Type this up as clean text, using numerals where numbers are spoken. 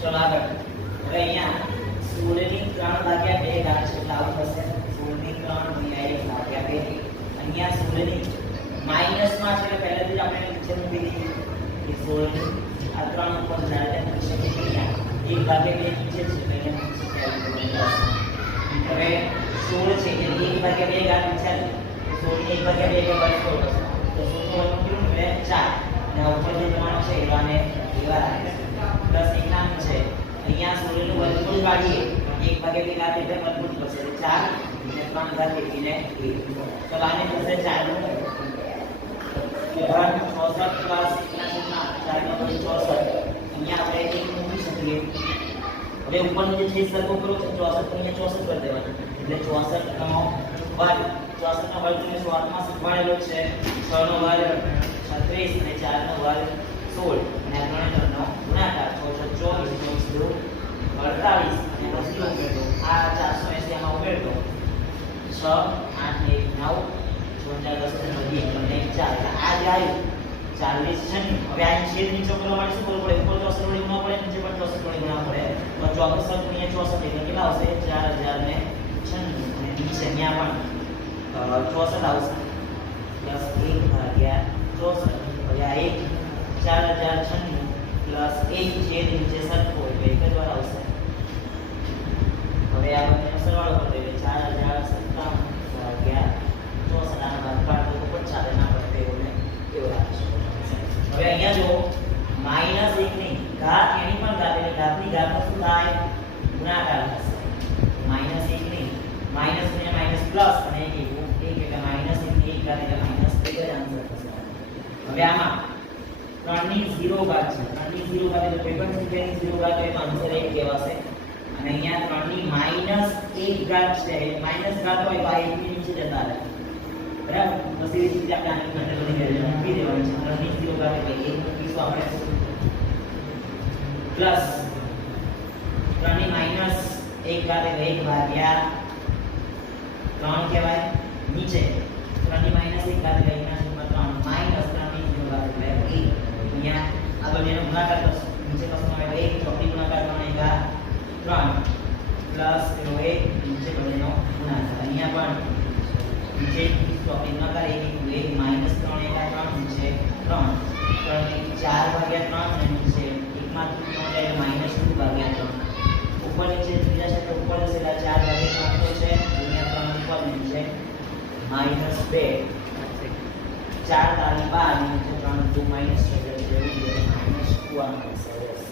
ચલો આગળ. હવે અહીંયા 16 ની 3 ભાગ્યા 2 ઘાત છે એટલે આવું થશે 16 ની 3 ગુણ્યા 1 ભાગ્યા 2. અહીંયા 16 ની માઈનસમાં છે એટલે પહેલેથી જ આપણે નીચે મૂકી દીધી કે 16 ની આ 3 ઉપર ડાયરેક્ટ નીચે મૂકી દીધા 1 ભાગ્યા 2 નીચે છે એટલે અહીંયા હવે 16 છે એટલે 1 ભાગ્યા 2 ઘાત વિચાર 16 ની 1 ભાગ્યા 2 એટલે 16 થશે તો 16 નું કેટલું મળે 4 અને ઉપર જે પ્રમાણ છે એવાને એવા રાખે પ્લસ 1 નામ છે અહીંયા 16 નું વર્ગમૂળ કાઢીએ 1 ભાગ્યા 2 ઘાત એટલે વર્ગમૂળ થશે એટલે 4 અને 3 ઘાત એટલે 1 તો આને થશે 4 નું ઘાત 64 પ્લસ 1 ના 4 નો 64 અહીંયા આપણે 1 મૂકી શકીએ હવે ઉપરનું જે છે સરખો કરો 64 તો અહીંયા 64 કરી દેવાનું એટલે 64 નો વર્ગ 64 નો વર્ગ તમે શોર્ટમાં શીખવાડેલો છે 6 નો વર્ગ 36 અને 4 નો વર્ગ 16 અને આ ત્રણે નો ગુણાકાર 624 48 અને પછી ઉમેરો આ 480 આમાં ઉમેરો 6 8 1 9 54 10 20 અને 4 એટલે આ જે આવ્યું 40 છે ને હવે આ છેદ નીચે કરવા માટે શું કરવું પડે ઉપર 64 વડે ગુણવા પડે નીચે પણ 64 વડે ગુણવા પડે તો 64 ગુણ્યા 64 એટલે કેટલા આવશે 4096 અને નીચે અહીંયા પણ 64 આવશે પ્લસ 1 ભાગ્યા 64 હવે આ 1 4096 પ્લસ 1 છેદ નીચે સરખો એટલે એક જ વાર આવશે હવે આ બંનેનો સરવાળો કરી દઈએ 4057 ભાગ્યા 64 આનો ભાગાકાર તો પણ ચાલે ના પડે એવું કેવું રાખી શકો હવે અહીંયા જો -1 ની ઘાત એની પણ ઘાત એટલે ઘાતની ઘાતનો શું થાય ગુણાકાર થશે -1 ની માઈનસ ને માઈનસ પ્લસ અને 1 એટલે -1 ની 1 ઘાત એટલે -1 જ આન્સર થશે હવે આમાં 3 ની 0 ઘાત છે 3 ની 0 ઘાત એટલે કોઈ પણ સંખ્યાની 0 ઘાત એનો આન્સર 1 કહેવાશે અને અહીંયા 3 ની -1 ઘાત છે માઈનસ ઘાત હોય તો આ 1 ની નીચે જતા રહે બરાબર તો સીધી રીતે આપણે આની ગણતરી કરી દેવાની મૂકી દેવાની છે 3 ની 0 ઘાત એટલે 1 મૂકીશું આપણે પ્લસ 3 ની -1 ઘાત એટલે 1 ભાગ્યા 3 કહેવાય નીચે 3 ની -1 ઘાત એટલે 1 ના છેદમાં 3 માઈનસ 3 ની 0 ઘાત એટલે 1 અહીંયા આ બંનેનો ગુણાકાર થશે નીચે કશું આવે 1 ચોકડી ગુણાકાર 3 ઘાત 3 પ્લસ 1 નીચે બંનેનો ગુણાકાર અહીંયા પણ નીચે ચોકડી ગુણાકાર 1 માઈનસ 3 ઘાત 3 નીચે 3 3 ની 4 ભાગ્યા 3 અને નીચે 1 માંથી 3 જાય -2 ભાગ્યા 3 ઉપર નીચે ત્રીજા છે તો ઉપર જશે એટલે 4 ભાગ્યા 3 તો છે અહીંયા 3 ઉપર નીચે -2 4 તારી 12 નીચે 3 2 -6 એટલે -2 આનો આવશે